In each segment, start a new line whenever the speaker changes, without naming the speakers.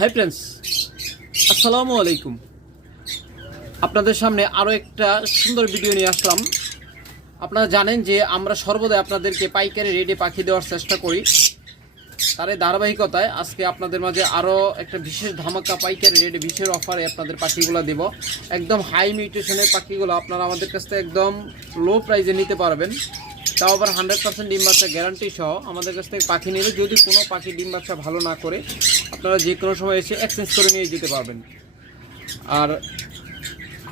Hi friends আসসালামু আলাইকুম আপনাদের সামনে আরও একটা সুন্দর ভিডিও নিয়ে আসলাম। আপনারা জানেন যে আমরা সর্বদাই আপনাদেরকে পাইকারি রেটে পাখি দেওয়ার চেষ্টা করি। তার এই ধারাবাহিকতায় আজকে আপনাদের মাঝে আরও একটা বিশেষ ধামাকা পাইকারি রেটে বিশেষ অফারে আপনাদের পাখিগুলো দেব। একদম হাই মিউটেশনের পাখিগুলো আপনারা আমাদের কাছ থেকে একদম লো প্রাইজে নিতে পারবেন। তাও আবার হান্ড্রেড পার্সেন্ট ডিম বাচ্চা গ্যারান্টি সহ আমাদের কাছ থেকে পাখি নিলে যদি কোনো পাখি ডিম বাচ্চা ভালো না করে, আপনারা যে কোনো সময় এসে এক্সচেঞ্জ করে নিয়ে যেতে পারবেন। আর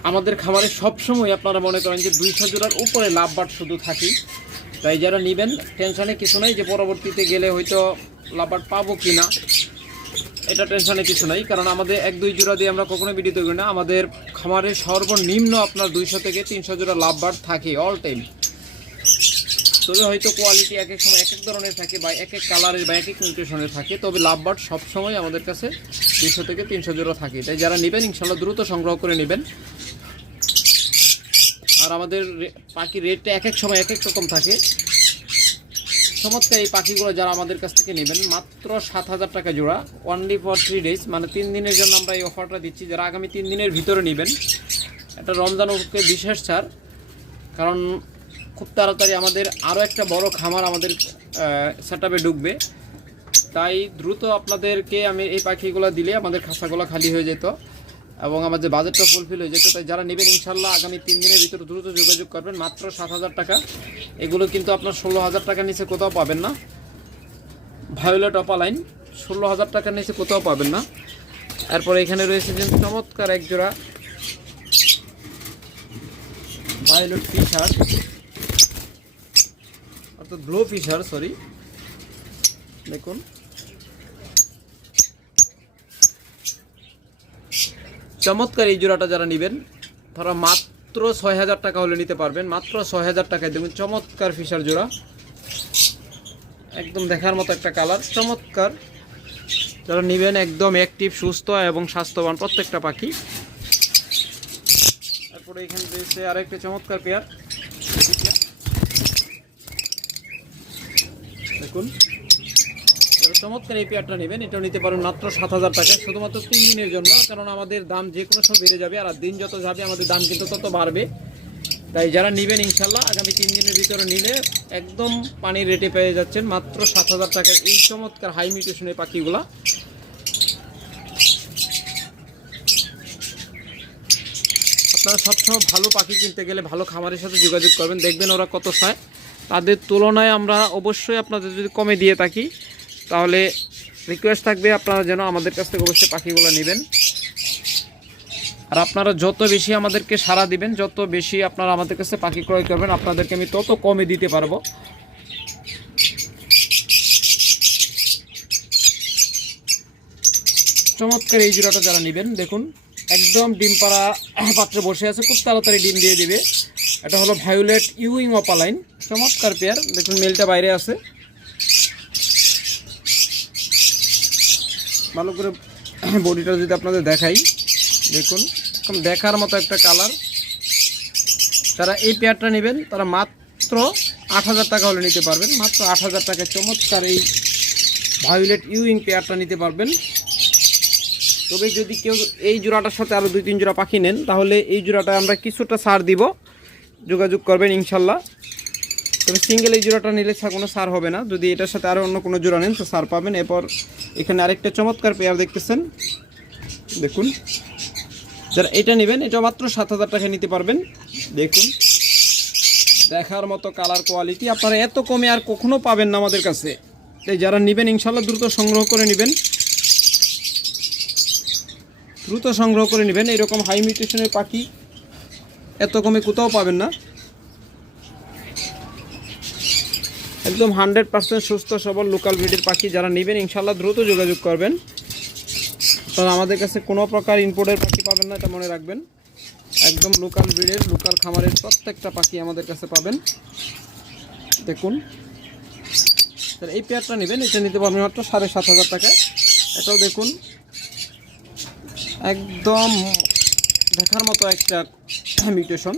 আমাদের খামারে সবসময় আপনারা মনে করেন যে দুইশো জোড়ার উপরে লাভবাট শুধু থাকি। তাই যারা নেবেন টেনশানে কিছু নাই যে পরবর্তীতে গেলে হয়তো লাভবাট পাবো কি না এটা টেনশানে কিছু নাই। কারণ আমাদের এক দুই জোড়া দিয়ে আমরা কখনো ভিডিও করি না। আমাদের খামারে সর্বনিম্ন আপনার দুইশো থেকে তিনশো জোড়া লাভবাট থাকে অল টাইম তবে হয়তো কোয়ালিটি এক এক সময় এক এক ধরনের থাকে বা এক এক কালারের বা এক এক নিউট্রিশনের থাকে। তবে লাভবার্ড সবসময় আমাদের কাছে দুশো থেকে তিনশো জোড়া থাকে। তাই যারা নেবেন ইনশাল্লাহ দ্রুত সংগ্রহ করে নেবেন। আর আমাদের পাখির রেটটা এক এক সময় এক এক রকম থাকে। চমৎকার এই পাখিগুলো যারা আমাদের কাছ থেকে নেবেন, মাত্র সাত হাজার টাকা জোড়া। অনলি ফর থ্রি ডেজ মানে তিন দিনের জন্য আমরা এই অফারটা দিচ্ছি। যারা আগামী তিন দিনের ভিতরে নেবেন, এটা রমজান উপলক্ষে বিশেষ ছাড়। কারণ খুব তাড়াতাড়ি আমাদের আরও একটা বড় খামার আমাদের সেট ঢুকবে। তাই দ্রুত আপনাদেরকে আমি এই পাখিগুলো দিলে আমাদের খাসাগুলো খালি হয়ে যেত এবং আমাদের বাজেটটা ফুলফিল হয়ে যেত, তাই যারা নেবেন ইনশাল্লাহ আগামী তিন দিনের ভিতরে দ্রুত যোগাযোগ করবেন। মাত্র সাত হাজার টাকা। এগুলো কিন্তু আপনার ষোলো হাজার টাকার নিচে কোথাও পাবেন না। ভায়োলেট অপালাইন ষোলো হাজার টাকার নিচে কোথাও পাবেন না। এরপরে এখানে রয়েছে যে চমৎকার এক জোড়া ভায়োলেট ফিশার অর্থাৎ ব্লো ফিশার সরি দেখুন। চমৎকার এই জোড়াটা যারা নেবেন, তারা মাত্র ছয় হাজার টাকা হলে নিতে পারবেন। মাত্র ছয় হাজার টাকায় দেখুন, চমৎকার ফিশার জোড়া। একদম দেখার মতো একটা কালার চমৎকার। যারা নেবেন, একদম অ্যাক্টিভ সুস্থ এবং স্বাস্থ্যবান প্রত্যেকটা পাখি। তারপরে এখানে রয়েছে আরেকটা চমৎকার পেয়ার দেখুন। চমৎকার এই পেয়ারটা নেবেন। এটাও নিতে পারেন মাত্র সাত হাজার টাকায় শুধুমাত্র তিন দিনের জন্য, কারণ আমাদের দাম যে কোনো সময় বেড়ে যাবে, আর দিন যত যাবে, আমাদের দাম কিন্তু তত বাড়বে। তাই যারা নেবেন, ইনশাল্লাহ আগামী তিন দিনের ভিতরে নিলে একদম পানির রেটে পেয়ে যাচ্ছেন মাত্র সাত হাজার টাকায় এই চমৎকার হাই মিউটেশনের পাখিগুলা। আপনারা সবসময় ভালো পাখি কিনতে গেলে ভালো খামারের সাথে যোগাযোগ করবেন। দেখবেন ওরা কত চায় তাদের তুলনায় আমরা অবশ্যই আপনাদের যদি কমে দিয়ে থাকি, তাহলে রিকোয়েস্ট থাকবে আপনারা যেন আমাদের কাছ থেকে অবশ্যই পাখিগুলো নেবেন। আর আপনারা যত বেশি আমাদেরকে সাড়া দিবেন, যত বেশি আপনারা আমাদের কাছে পাখি ক্রয় করবেন, আপনাদেরকে আমি তত কমে দিতে পারব। চমৎকার এই জোড়াটা যারা নেবেন, দেখুন, একদম ডিম পাড়া পাত্রে বসে আছে, খুব তাড়াতাড়ি ডিম দিয়ে দিবে। এটা হলো ভায়োলেট ইউইং অপালাইন চমৎকার পেয়ার। দেখুন, মেলটা বাইরে আছে। ভালো করে বডিটা যদি আপনাদের দেখাই, দেখুন দেখার মতো একটা কালার। যারা এই পেয়ারটা নেবেন, তারা মাত্র আট হাজার টাকা হলে নিতে পারবেন। মাত্র আট হাজার টাকায় চমৎকার এই ভায়োলেট ইউইং পেয়ারটা নিতে পারবেন। তবে যদি কেউ এই জোড়াটার সাথে আরও দুই, তিন জোড়া পাখি নেন, তাহলে এই জোড়াটা আমরা কিছুটা ছাড় দিব। যোগাযোগ করবেন ইনশাল্লাহ। তবে সিঙ্গেল এই জোড়াটা নিলে কোনো সার হবে না। যদি এটার সাথে আরও অন্য কোনো জোড়া নেন, তো সার পাবেন। এরপর এখানে আরেকটা চমৎকার পেয়ার দেখতেছেন। দেখুন। যারা এটা নেবেন, এটা মাত্র সাত হাজার টাকা নিতে পারবেন। দেখুন। দেখার মতো কালার কোয়ালিটি আপনারা এত কমে আর কখনো পাবেন না আমাদের কাছে। তাই যারা নেবেন ইনশাল্লাহ দ্রুত সংগ্রহ করে নেবেন। দ্রুত সংগ্রহ করে নেবেন। এরকম হাই মিউটেশনের পাখি এত কমে কোথাও পাবেন না। একদম হান্ড্রেড পার্সেন্ট সুস্থ, সবল লোকাল ব্রিডের পাখি যারা নেবেন ইনশাল্লাহ দ্রুত যোগাযোগ করবেন। কারণ আমাদের কাছে কোনো প্রকার ইম্পোর্টের পাখি পাবেন না, এটা মনে রাখবেন। একদম লোকাল ব্রিডের, লোকাল খামারের প্রত্যেকটা পাখি আমাদের কাছে পাবেন। দেখুন। তাহলে এই পেয়ারটা নেবেন, এটা নিতে পারবেন মাত্র সাড়ে সাত হাজার টাকায়। এটাও দেখুন। একদম দেখার মতো একটা মিউটেশন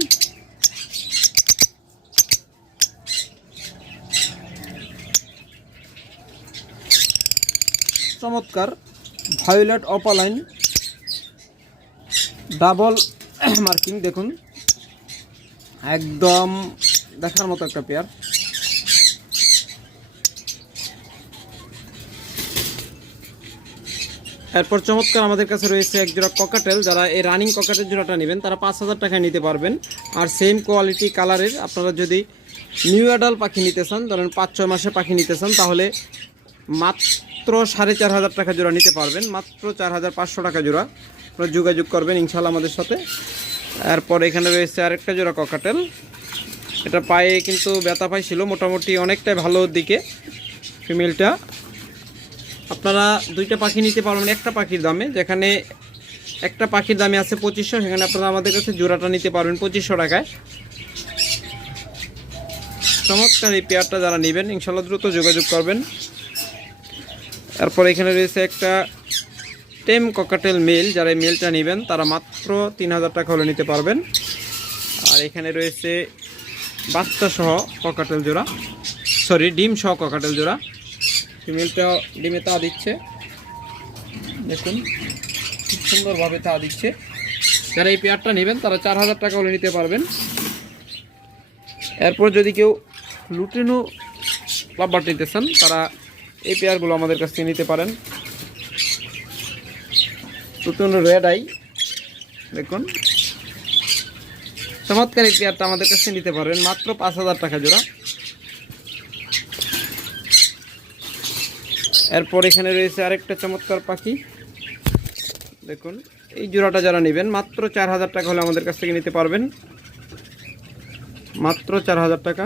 চমৎকার ভায়োলেট অপালাইন ডাবল মার্কিং, দেখুন। একদম দেখার মতো একটা পেয়ার। এরপর চমৎকার আমাদের কাছে রয়েছে এক জোড়া ককাটেল যারা এই রানিং ককাটেল জোড়াটা নেবেন, তারা পাঁচ হাজার টাকায় নিতে পারবেন। আর সেম কোয়ালিটি কালারের আপনারা যদি নিউ অ্যাডাল পাখি নিতে চান, ধরেন পাঁচ ছয় মাসে পাখি নিতে চান, তাহলে মাত্র সাড়ে চার হাজার টাকা জোড়া নিতে পারবেন, মাত্র চার হাজার পাঁচশো টাকা জোড়া। আপনারা যোগাযোগ করবেন ইনশাল্লাহ আমাদের সাথে। এরপর এখানে রয়েছে আরেকটা জোড়া ককাটেল এটা পায়ে কিন্তু ব্যথা পাইছিল, মোটামুটি অনেকটাই ভালো দিকে ফিমেলটা। আপনারা দুইটা পাখি নিতে পারবেন, একটা পাখির দামে, যেখানে একটা পাখির দামে আছে পঁচিশশো, সেখানে আপনারা আমাদের কাছে জোড়াটা নিতে পারবেন পঁচিশশো টাকায়। চমৎকার এই পেয়ারটা যারা নেবেন ইনশাল্লাহ দ্রুত যোগাযোগ করবেন। তারপর এখানে রয়েছে একটা টেম ককাটেল মেল, যারা এই মেলটা নেবেন, তারা মাত্র তিন হাজার টাকা হলে নিতে পারবেন। আর এখানে রয়েছে বাচ্চা সহ ককাটেল জোড়া। সরি ডিম সহ ককাটেল জোড়া। ফিমেলটা ডিমে তা দিচ্ছে। দেখুন, খুব সুন্দরভাবে তা দিচ্ছে। যারা এই পেয়ারটা নেবেন, তারা চার হাজার টাকা হলে নিতে পারবেন। এরপর যদি কেউ লুটেনো লাভবার নিতে চান, তারা এই পেয়ারগুলো আমাদের কাছ থেকে নিতে পারেন। নতুন রেড আই দেখুন। চমৎকার এই পেয়ারটা আমাদের কাছে নিতে পারবেন মাত্র পাঁচ হাজার টাকা জোড়া। এরপর এখানে রয়েছে আরেকটা চমৎকার পাখি। দেখুন, এই জোড়াটা যারা নেবেন, মাত্র চার হাজার টাকা হলে আমাদের কাছ থেকে নিতে পারবেন। মাত্র চার হাজার টাকা।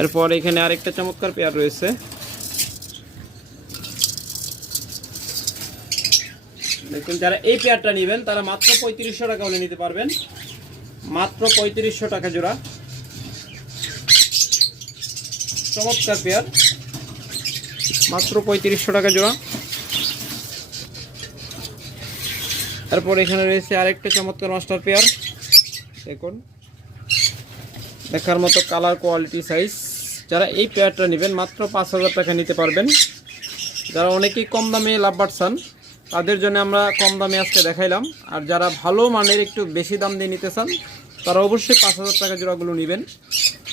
এরপর এখানে আরেকটা চমৎকার পেয়ার রয়েছে। দেখুন, যারা এই পেয়ারটা নেবেন, তারা মাত্র পঁয়ত্রিশশো টাকা হলে নিতে পারবেন। মাত্র পঁয়ত্রিশশো টাকা জোড়া। চমৎকার পেয়ার। মাত্র পঁয়ত্রিশশো টাকা জোড়া। তারপর এখানে রয়েছে আরেকটা চমৎকার মাস্টার পেয়ার। দেখুন, দেখার মতো কালার কোয়ালিটি সাইজ যারা এই পেয়ারটা নেবেন, মাত্র পাঁচ হাজার টাকা নিতে পারবেন। যারা অনেকেই কম দামে লাভবার চান, তাদের জন্য আমরা কম দামে আজকে দেখাইলাম। আর যারা ভালো মানের একটু বেশি দাম দিয়ে নিতে চান, তারা অবশ্যই পাঁচ হাজার টাকা জোড়াগুলো নেবেন।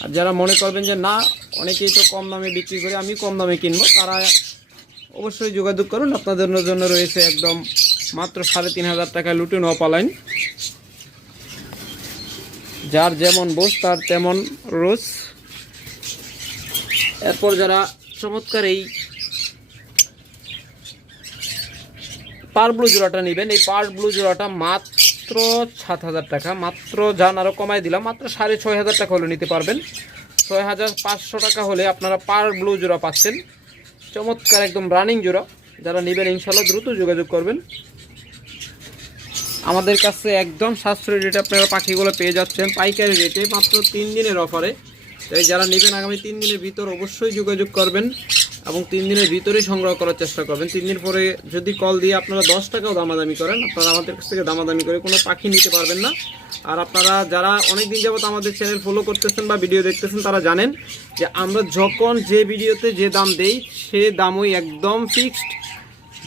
আর যারা মনে করবেন যে, না, অনেকেই তো কম দামে বিক্রি করে আমি কম দামে কিনবো, তারা অবশ্যই যোগাযোগ করুন। আপনাদের জন্য রয়েছে একদম মাত্র সাড়ে তিন হাজার টাকা লুটুন অপালাইন। যার যেমন বোস, তার তেমন রোজ এরপর যারা চমৎকার এই পার ব্লু জোড়াটা নেবেন। এই পার ব্লু জোড়াটা মাত্র সাত হাজার টাকা। মাত্র যান আরও কমাই দিলাম, মাত্র সাড়ে ছয় হাজার টাকা হলে নিতে পারবেন। ছয় হাজার পাঁচশো টাকা হলে আপনারা পার ব্লু জোড়া পাচ্ছেন। চমৎকার একদম রানিং জোড়া। যারা নেবেন ইনশাল্লাহ দ্রুত যোগাযোগ করবেন। আমাদের কাছে একদম সাশ্রয়ী রেটে আপনারা পাখিগুলো পেয়ে যাচ্ছেন। পাইকারি রেটে মাত্র তিন দিনের অফারে তাই যারা নেবেন আগামী তিন দিনের ভিতর অবশ্যই যোগাযোগ করবেন এবং তিন দিনের ভিতরেই সংগ্রহ করার চেষ্টা করবেন। তিন দিন পরে যদি কল দিয়ে আপনারা দশ টাকাও দামাদামি করেন, আপনারা আমাদের কাছ থেকে দামাদামি করে কোনো পাখি নিতে পারবেন না। আর আপনারা যারা অনেক দিন যাবত আমাদের চ্যানেল ফলো করতেছেন বা ভিডিও দেখতেছেন, তারা জানেন যে আমরা যখন যে ভিডিওতে যে দাম দেই, সে দামই একদম ফিক্সড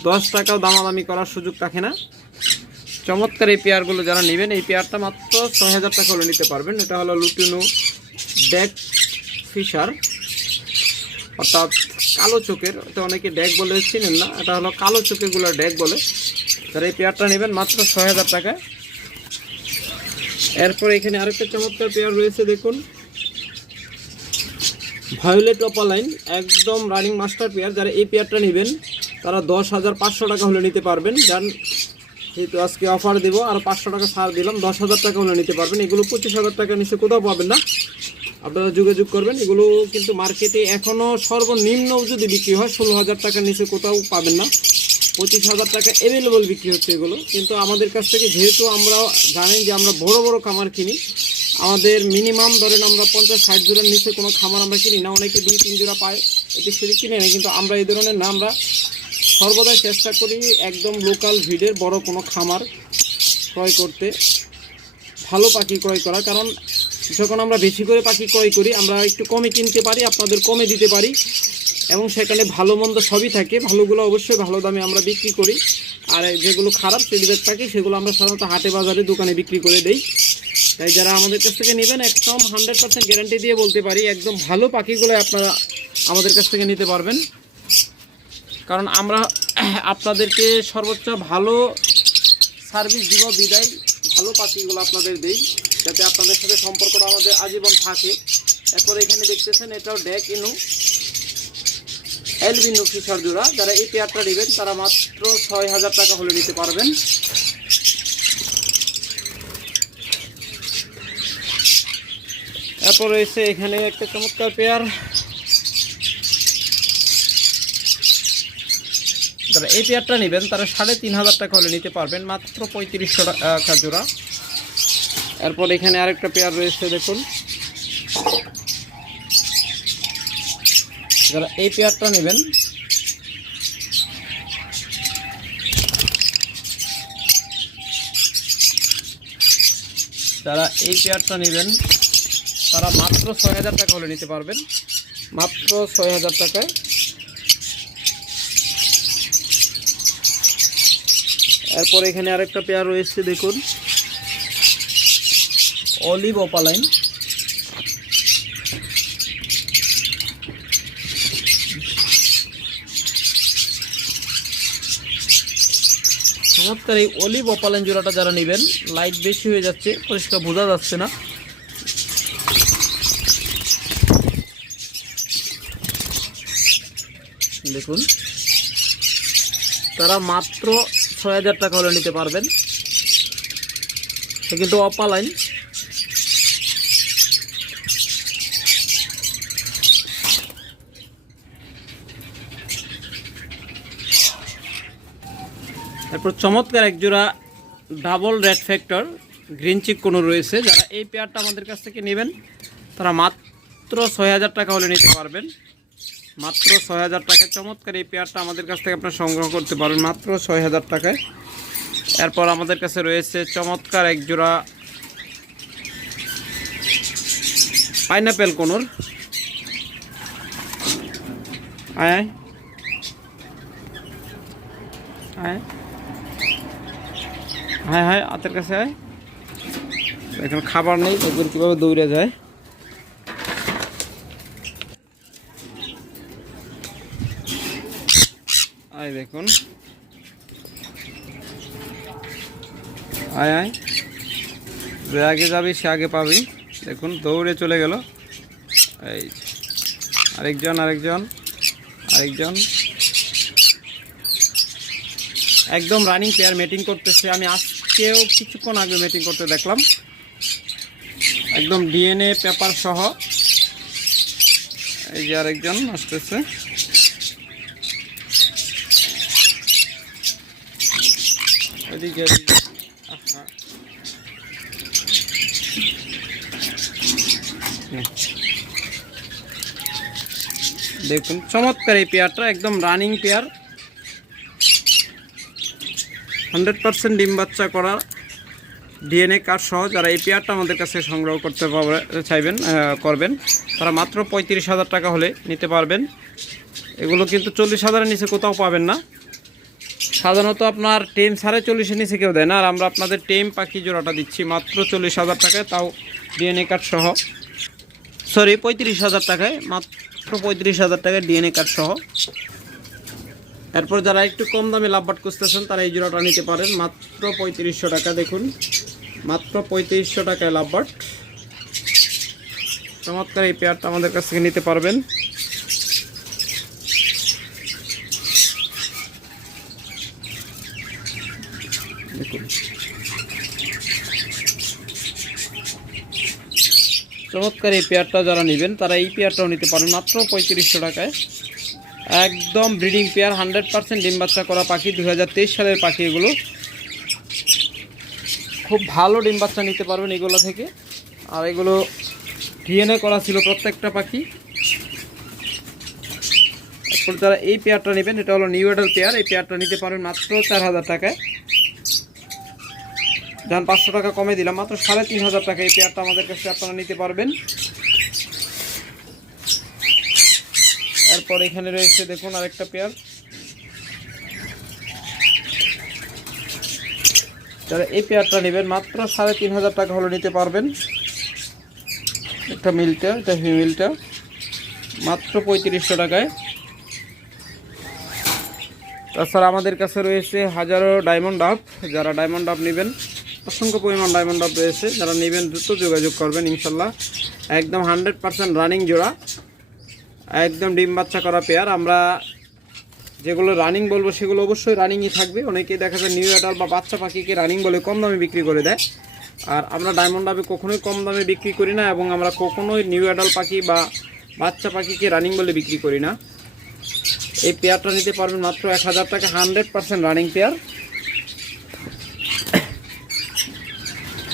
দশ টাকাও দামাদামি করার সুযোগ থাকে না। চমৎকার এই পেয়ারগুলো যারা নেবেন, এই পেয়ারটা মাত্র ছয় হাজার টাকা হলে নিতে পারবেন। এটা হলো লুটিনো ড্যাক ফিশার, অর্থাৎ কালো চোখের, এটা অনেকে ড্যাক বলে চিনেন না, এটা হলো কালো চোখেরগুলো ড্যাক বলে। যারা এই পেয়ারটা নেবেন মাত্র ছয় হাজার টাকায় এরপর এখানে আরেকটা চমৎকার পেয়ার রয়েছে, দেখুন। ভায়োলেট অপালাইন একদম রানিং মাস্টার পেয়ার। যারা এই পেয়ারটা নেবেন, তারা দশ হাজার পাঁচশো টাকা হলে নিতে পারবেন। যার যেহেতু আজকে অফার দেবো, আর পাঁচশো টাকা ছাড় দিলাম, দশ হাজার টাকা হলে নিতে পারবেন। এগুলো পঁচিশ হাজার টাকা নিচে কোথাও পাবেন না। আপনারা যোগাযোগ করবেন, এগুলো কিন্তু মার্কেটে এখনও সর্বনিম্ন যদি বিক্রি হয়, ষোলো হাজার টাকার নিচে কোথাও পাবেন না। পঁচিশ হাজার টাকা অ্যাভেলেবল বিক্রি হচ্ছে এগুলো। কিন্তু আমাদের কাছ থেকে যেহেতু আমরা জানেন যে আমরা বড় বড় খামার কিনি, আমাদের মিনিমাম ধরেন আমরা পঞ্চাশ ষাট জোড়ার নিচে কোনো খামার আমরা কিনি না, অনেকে দুই, তিন জোড়া পায় এটি সেটি কিনে নেয়। কিন্তু আমরা এই ধরনের না, আমরা সর্বদাই চেষ্টা করি একদম লোকাল ভিডের বড় কোনো খামার ক্রয় করতে, ভালো পাখি ক্রয় করা কারণ যখন আমরা বেশি করে পাখি ক্রয় করি, আমরা একটু কমে কিনতে পারি, আপনাদের কমে দিতে পারি। এবং সেখানে ভালো মন্দ সবই থাকে, ভালোগুলো অবশ্যই ভালো দামে আমরা বিক্রি করি। আর যেগুলো খারাপ সিলিব্যাগ পাখি সেগুলো আমরা সাধারণত হাটে বাজারে দোকানে বিক্রি করে দেই। তাই যারা আমাদের কাছ থেকে নেবেন, একদম হান্ড্রেড পার্সেন্ট গ্যারান্টি দিয়ে বলতে পারি, একদম ভালো পাখিগুলো আপনারা আমাদের কাছ থেকে নিতে পারবেন। কারণ আমরা আপনাদেরকে সর্বোচ্চ ভালো সার্ভিস দিব, বিদায়। ভালো পাখিগুলো আপনাদের দেই, যাতে আপনাদের সাথে সম্পর্কটা আমাদের আজীবন থাকে। এরপর এখানে দেখতেছেন এটাও ডেক ইনু এলবিনু ফিশার জোড়া। যারা এই পেয়ারটা নেবেন, তারা মাত্র ছয় হাজার টাকা হলে নিতে পারবেন। এরপর রয়েছে এখানে একটা চমৎকার পেয়ার। যারা এই পেয়ারটা নেবেন, তারা সাড়ে তিন হাজার টাকা হলে নিতে পারবেন, মাত্র পঁয়ত্রিশশো টাকা জোড়া। এরপর এখানে আরেকটা পেয়ার রয়েছে, দেখুন। যারা এই পেয়ারটা নেবেন, যারা এই পেয়ারটা নেবেন, তারা মাত্র ছয় হাজার টাকা হলে নিতে পারবেন। মাত্র ছয় হাজার টাকায়। এরপর এখানে আরেকটা পেয়ার রয়েছে, দেখুন। Olive opaline. চমৎকার এই অলিভ অপালাইন জোড়াটা যারা নেবেন, লাইট বেশি হয়ে যাচ্ছে, পরিষ্কার বোঝা যাচ্ছে না। দেখুন, তারা মাত্র ছয় হাজার টাকা হলে নিতে পারবেন। সে কিন্তু অপালাইন। তারপর চমৎকার এক জোড়া double red factor green cheek conure রয়েছে। যারা এই পেয়ারটা আমাদের কাছ থেকে নেবেন, তারা মাত্র ছয় হাজার টাকা হলে নিতে পারবেন। মাত্র ছয় হাজার টাকায়। চমৎকার এই পেয়ারটা আমাদের কাছ থেকে আপনারা সংগ্রহ করতে পারবেন মাত্র ছয় হাজার টাকায়। এরপর আমাদের কাছে রয়েছে চমৎকার এক জোড়া পাইনাপেল কোনোর। আয়। আয়। হ্যাঁ হ্যাঁ হাতের কাছে আয়। এখানে খাবার নেই, দেখবেন কীভাবে দৌড়ে যায়। দেখুন। আয় আয়। যে আগে যাবি, সে আগে পাবি। দেখুন, দৌড়ে চলে গেল। এই। আরেকজন আরেকজন আরেকজন। একদম রানিং পেয়ার মিটিং করতেছে। আমি আজকেও কিছুক্ষণ আগে মিটিং করতে দেখলাম। একদম ডিএনএ পেপার সহ। এই যে আরেকজন আসতেছে। আহা। নে। দেখুন, চমৎকার এই পেয়ারটা, একদম রানিং পেয়ার হান্ড্রেড পার্সেন্ট ডিম বাচ্চা করার ডিএনএ কার্ড সহ যারা এই পেয়ারটা আমাদের কাছে সংগ্রহ করতে চাইবেন করবেন, তারা মাত্র পঁয়ত্রিশ হাজার টাকা হলে নিতে পারবেন এগুলো কিন্তু চল্লিশ হাজারের নিচে কোথাও পাবেন না সাধারণত আপনার টেম সাড়ে চল্লিশের নিচে কেউ দেয় না। আর আমরা আপনাদের টেম পাখি জোড়াটা দিচ্ছি মাত্র চল্লিশ হাজার টাকায়, তাও ডিএনএ কার্ড সহ। সরি পঁয়ত্রিশ হাজার টাকায়, মাত্র পঁয়ত্রিশ হাজার টাকায় ডিএনএ কার্ড সহ। এরপর যারা একটু কম দামে লাভবাট খুঁজতেছেন, তারা এই জোড়াটা নিতে পারেন। মাত্র পঁয়ত্রিশশো টাকা, দেখুন। মাত্র পঁয়ত্রিশশো টাকায় লাভবাট চমৎকার এই পেয়ারটা আমাদের কাছ থেকে নিতে পারবেন দেখুন চমৎকার এই পেয়ারটা যারা নেবেন, তারা এই পেয়ারটাও নিতে পারেন মাত্র পঁয়ত্রিশশো টাকায়। একদম ব্রিডিং পেয়ার, হান্ড্রেড পার্সেন্ট ডিম বাচ্চা করা পাখি দু হাজার তেইশ সালের পাখি এগুলো। খুব ভালো ডিম বাচ্চা নিতে পারবেন এগুলো থেকে। আর এগুলো ডিএনএ করা ছিল প্রত্যেকটা পাখি। যারা এই পেয়ারটা নেবেন, এটা হলো নিউ এডাল পেয়ার। এই পেয়ারটা নিতে পারেন মাত্র চার হাজার টাকায়। যান পাঁচশো টাকা কমে দিলাম। মাত্র সাড়ে তিন হাজার টাকা এই পেয়ারটা আমাদের কাছে আপনারা নিতে পারবেন। এরপর এখানে রয়েছে দেখুন আরেকটা পেয়ার যারা এই পেয়ারটা নেবেন, মাত্র সাড়ে তিন হাজার টাকা হলে নিতে পারবেন। একটা মিলটা, এটা ফিমেলটা মাত্র পঁয়ত্রিশশো টাকায়। তাছাড়া আমাদের কাছে রয়েছে হাজারো ডায়মন্ড আপ। যারা ডায়মন্ড আপ নেবেন অসংখ্য পরিমাণ ডায়মন্ড আপ রয়েছে। যারা নেবেন, দ্রুত যোগাযোগ করবেন, ইনশাল্লাহ। একদম হান্ড্রেড পার্সেন্ট রানিং জোড়া। একদম ডিম বাচ্চা করা পেয়ার আমরা যেগুলো রানিং বলব, সেগুলো অবশ্যই রানিংই থাকবে। অনেকেই দেখা যায় নিউ অ্যাডাল বা বাচ্চা পাখিকে রানিং বলে কম দামে বিক্রি করে দেয়। আর আমরা ডায়মন্ড আপে কখনোই কম দামে বিক্রি করি না এবং আমরা কখনোই নিউ অ্যাডাল পাখি বা বাচ্চা পাখিকে রানিং বলে বিক্রি করি না। এই পেয়ারটা নিতে পারবেন মাত্র এক হাজার টাকা। হান্ড্রেড পার্সেন্ট রানিং পেয়ার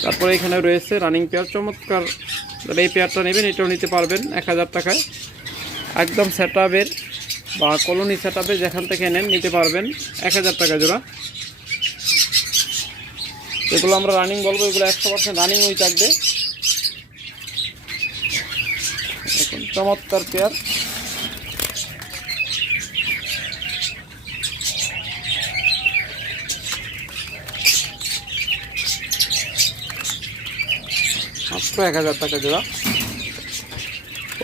তারপরে এখানে রয়েছে রানিং পেয়ার, চমৎকার। এই পেয়ারটা নেবেন, এটাও নিতে পারবেন এক হাজার টাকায়। একদম সেট বা কলোনি সেট যেখান থেকে নেন, নিতে পারবেন এক হাজার টাকা জোড়া। এগুলো আমরা রানিং বলব, এগুলো একশো পার্সেন্ট রানিং ওই থাকবে। চমৎকার পেয়ার। মাত্র এক হাজার টাকা জোড়া।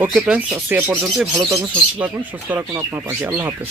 ওকে ফ্রেন্ডস আজকে এ পর্যন্তই। ভালো থাকুন, সুস্থ থাকুন, সুস্থ রাখুন আপনার পাখি আল্লাহ হাফেজ।